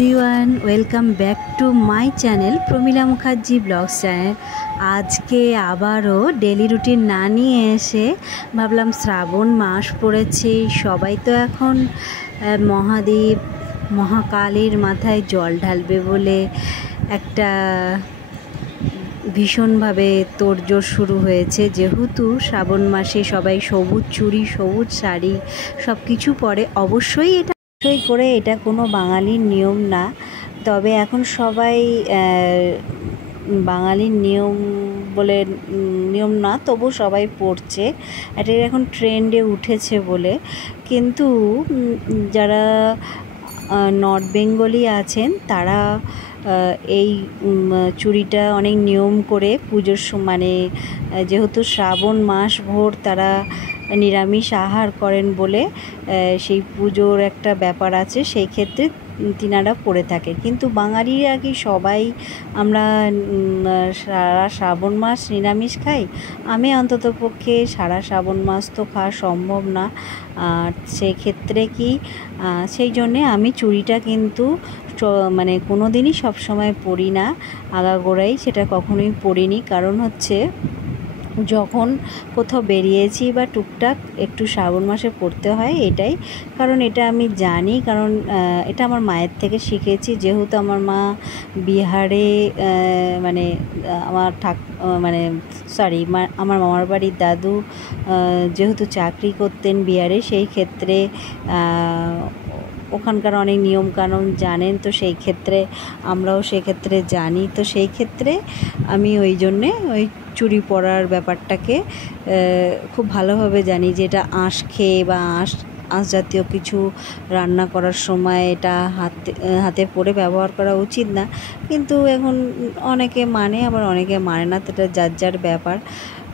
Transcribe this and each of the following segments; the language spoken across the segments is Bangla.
Everyone, welcome back to my channel Pramila Mukherjee blogs channel. আজকে আবারও ডেলি রুটিন না নিয়ে এসে ভাবলাম শ্রাবণ মাস পড়েছে, সবাই তো এখন মহাদেব মহাকালীর মাথায় জল ঢালবে বলে একটা ভীষণভাবে তোড়জোড় শুরু হয়েছে। যেহেতু শ্রাবণ মাসে সবাই সবুজ চুড়ি, সবুজ শাড়ি সব কিছু পরে, অবশ্যই করে এটা কোনো বাঙালির নিয়ম না, তবে এখন সবাই বাঙালির নিয়ম বলে নিয়ম না, তবু সবাই পড়ছে, এটা এখন ট্রেন্ডে উঠেছে বলে। কিন্তু যারা নর্থ বেঙ্গলি আছেন তারা এই চুড়িটা অনেক নিয়ম করে পুজোর মানে যেহেতু শ্রাবণ মাস ভোর তারা নিরামিষ আহার করেন বলে সেই পুজোর একটা ব্যাপার আছে, সেই ক্ষেত্রে তিনারা পড়ে থাকে। কিন্তু বাঙালিরা কি সবাই আমরা সারা শ্রাবণ মাস নিরামিষ খাই? আমি অন্ততপক্ষে সারা শ্রাবণ মাস তো খাওয়া সম্ভব না, আর সেক্ষেত্রে কি সেই জন্যে আমি চুড়িটা কিন্তু মানে কোনো দিনই সবসময় পরি না, আগাগোড়াই সেটা কখনোই পরিনি। কারণ হচ্ছে যখন কোথাও বেরিয়েছি বা টুকটাক একটু শ্রাবণ মাসে পড়তে হয়, এটাই কারণ। এটা আমি জানি, কারণ এটা আমার মায়ের থেকে শিখেছি। যেহেতু আমার মা বিহারে মানে আমার আমার মামার বাড়ির দাদু যেহেতু চাকরি করতেন বিহারে, সেই ক্ষেত্রে ওখানকার অনেক নিয়মকানুন জানেন, তো সেই ক্ষেত্রে আমরাও সেক্ষেত্রে জানি। তো সেই ক্ষেত্রে আমি ওই জন্যে ওই চুড়ি পরার ব্যাপারটাকে খুব ভালোভাবে জানি, যে এটা আঁশ খেয়ে বা আঁশ জাতীয় কিছু রান্না করার সময় এটা হাতে পরে ব্যবহার করা উচিত না। কিন্তু এখন অনেকে মানে, আবার অনেকে মানে না, তো এটা যার যার ব্যাপার।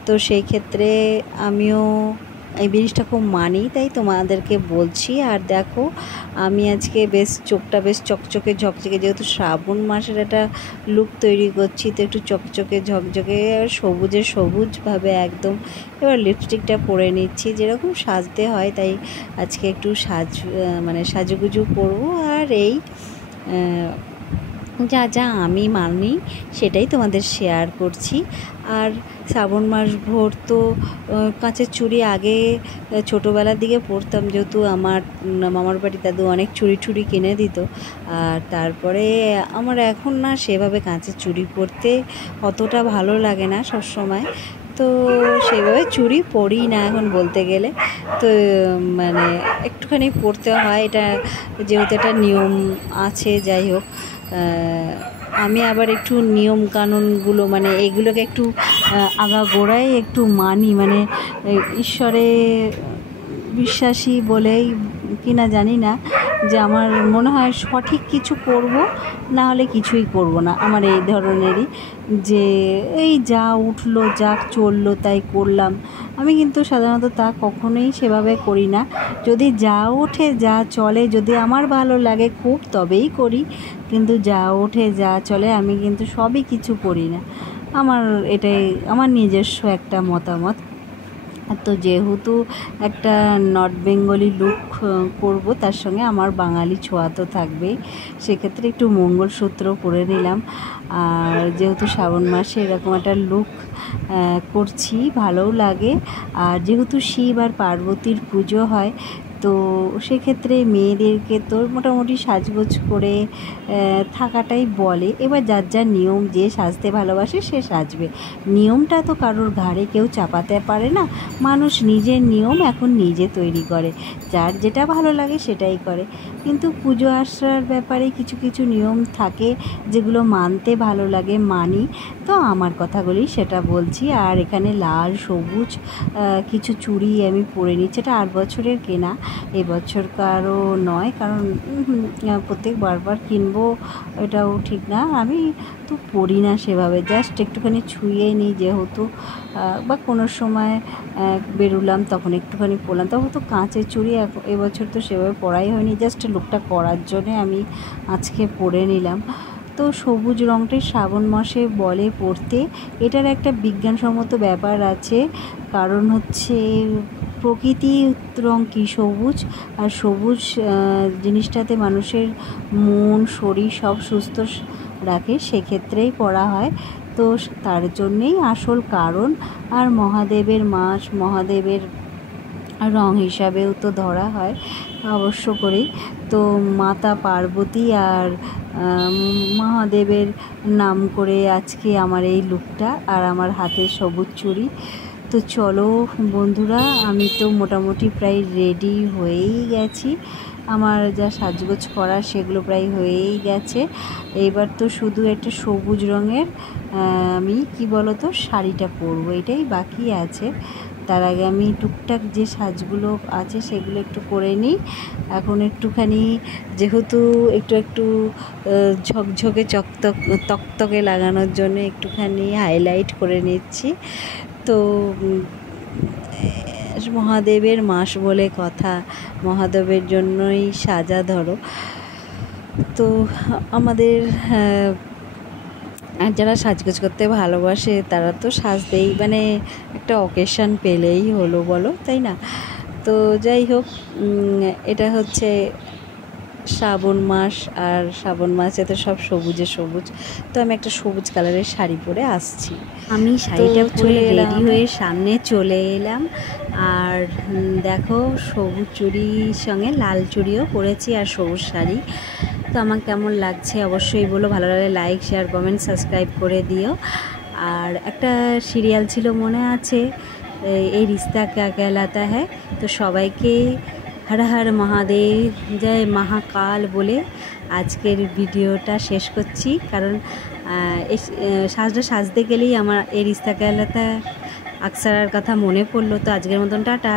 তো সেই ক্ষেত্রে আমিও এই জিনিসটা খুব মানি, তাই তোমাদেরকে বলছি। আর দেখো, আমি আজকে চোখটা বেশ চকচকে ঝকঝকে, যেহেতু শ্রাবণ মাসের একটা লুক তৈরি করছি, তো একটু চকচকে ঝকঝকে সবুজভাবে একদম। এবার লিপস্টিকটা পরে নিচ্ছি, যেরকম সাজতে হয়, তাই আজকে একটু সাজুগুজু করবো। আর এই যা আমি মানি সেটাই তোমাদের শেয়ার করছি। আর শ্রাবণ মাস ভোর তো কাঁচের চুড়ি আগে ছোটোবেলার দিকে পরতাম, যেহেতু আমার মামার বাড়ি দাদু অনেক চুড়ি কিনে দিত। আর তারপরে আমার এখন না সেভাবে কাঁচের চুড়ি পরতে অতটা ভালো লাগে না সবসময়, তো সেইভাবে চুড়ি পরি না এখন বলতে গেলে। তো মানে একটুখানি পরতে হয়, এটা যেহেতু একটা নিয়ম আছে। যাই হোক, আমি আবার একটু নিয়ম কানুনগুলো মানে এগুলোকে একটু আগাগোড়াই একটু মানি, মানে ঈশ্বরে বিশ্বাসী বলেই কিনা জানি না, যে আমার মনে হয় সঠিক কিছু করব, না হলে কিছুই করব না। আমার এই ধরনেরই, যে এই যা উঠলো যা চললো তাই করলাম। আমি কিন্তু সাধারণত তা কখনোই সেভাবে করি না। যদি যা ওঠে যা চলে, যদি আমার ভালো লাগে খুব, তবেই করি। কিন্তু যা ওঠে যা চলে আমি কিন্তু সবই কিছু করি না। এটাই আমার নিজস্ব একটা মতামত। তো যেহেতু একটা নর্থ বেঙ্গলি লুক করব, তার সঙ্গে আমার বাঙালি ছোঁয়া তো থাকবেই, সেক্ষেত্রে একটু মঙ্গলসূত্র পরে নিলাম। আর যেহেতু শ্রাবণ মাসে এরকম একটা লুক করছি, ভালোও লাগে। আর যেহেতু শিব আর পার্বতীর পুজো হয়, তো সেক্ষেত্রে মেয়েদেরকে তো মোটামুটি সাজগোজ করে থাকাটাই বলে। এবার যার যার নিয়ম, যে সাজতে ভালোবাসে সে সাজবে, নিয়মটা তো কারোর ঘাড়ে কেউ চাপাতে পারে না। মানুষ নিজের নিয়ম এখন নিজে তৈরি করে, যার যেটা ভালো লাগে সেটাই করে। কিন্তু পুজো আসার ব্যাপারে কিছু কিছু নিয়ম থাকে যেগুলো মানতে ভালো লাগে, মানি। তো আমার কথাগুলি সেটা বলছি। আর এখানে লাল সবুজ কিছু চুড়ি আমি পরে নিচ্ছি, এটা 8 বছরের কেনা, এবছরকারও নয়, কারণ প্রত্যেক বারবার কিনবো এটাও ঠিক না। আমি তো পরি না সেভাবে, জাস্ট একটুখানি ছুঁয়ে নিই, যেহেতু বা কোনো সময় বেরোলাম তখন একটুখানি পরলাম। তখন তো কাঁচের চুড়ি এবছর তো সেভাবে পরাই হয়নি, জাস্ট লুকটা করার জন্যে আমি আজকে পরে নিলাম। তো সবুজ রঙটাই শ্রাবণ মাসে বলে পরতে, এটার একটা বিজ্ঞানসম্মত ব্যাপার আছে। কারণ হচ্ছে প্রকৃতি রং কি সবুজ, আর সবুজ জিনিসটাতে মানুষের মন শরীর সব সুস্থ রাখে, সেক্ষেত্রেই পরা হয়। তো তার জন্যেই আসল কারণ। আর মহাদেবের মাস, মহাদেবের রং হিসাবেও তো ধরা হয় অবশ্য করেই। তো মাতা পার্বতী আর মহাদেবের নাম করে আজকে আমার এই লুকটা, আর আমার হাতে সবুজ চুড়ি। তো চলো বন্ধুরা, আমি তো মোটামুটি প্রায় রেডি হয়েই গেছি। আমার যা সাজগোজ করা সেগুলো প্রায় হয়েই গেছে। এবার তো শুধু একটা সবুজ রঙের আমি কি বলো তো শাড়িটা পরবো, এটাই বাকি আছে। তার আগে আমি টুকটাক যে সাজগুলো আছে সেগুলো একটু করে নিই। এখন একটুখানি যেহেতু একটু ঝকঝকে তকতকে লাগানোর জন্য একটুখানি হাইলাইট করে নিচ্ছি। তো মহাদেবের মাস বলে কথা, মহাদেবের জন্যই সাজা ধরো। তো আমাদের আর যারা সাজগোজ করতে ভালোবাসে তারা তো সাজতেই, মানে একটা অকেশন পেলেই হলো বলো, তাই না? তো যাই হোক, এটা হচ্ছে শ্রাবণ মাস, আর শ্রাবণ মাসে তো সব সবুজে সবুজ। তো আমি একটা সবুজ কালারের শাড়ি পরে আসছি। আমি শাড়িটা পরে রেডি হয়ে সামনে চলে এলাম। আর দেখো সবুজ চুড়ির সঙ্গে লাল চুড়িও পরেছি আর সবুজ শাড়ি। তো আমার কেমন লাগছে অবশ্যই বলো, ভালো লাগলে লাইক শেয়ার কমেন্ট সাবস্ক্রাইব করে দিও। আর একটা সিরিয়াল ছিল মনে আছে, এই রিস্তা ক্যা कहलाता है। তো সবাইকে হর হর মহাদেব, জয় মহাকাল বলে আজকের ভিডিওটা শেষ করছি। কারণ এই সাজতে গেলেই আমার এই রিস্তা ক্যা कहलाता है অক্সরার কথা মনে পড়লো। তো আজকের মতন টাটা।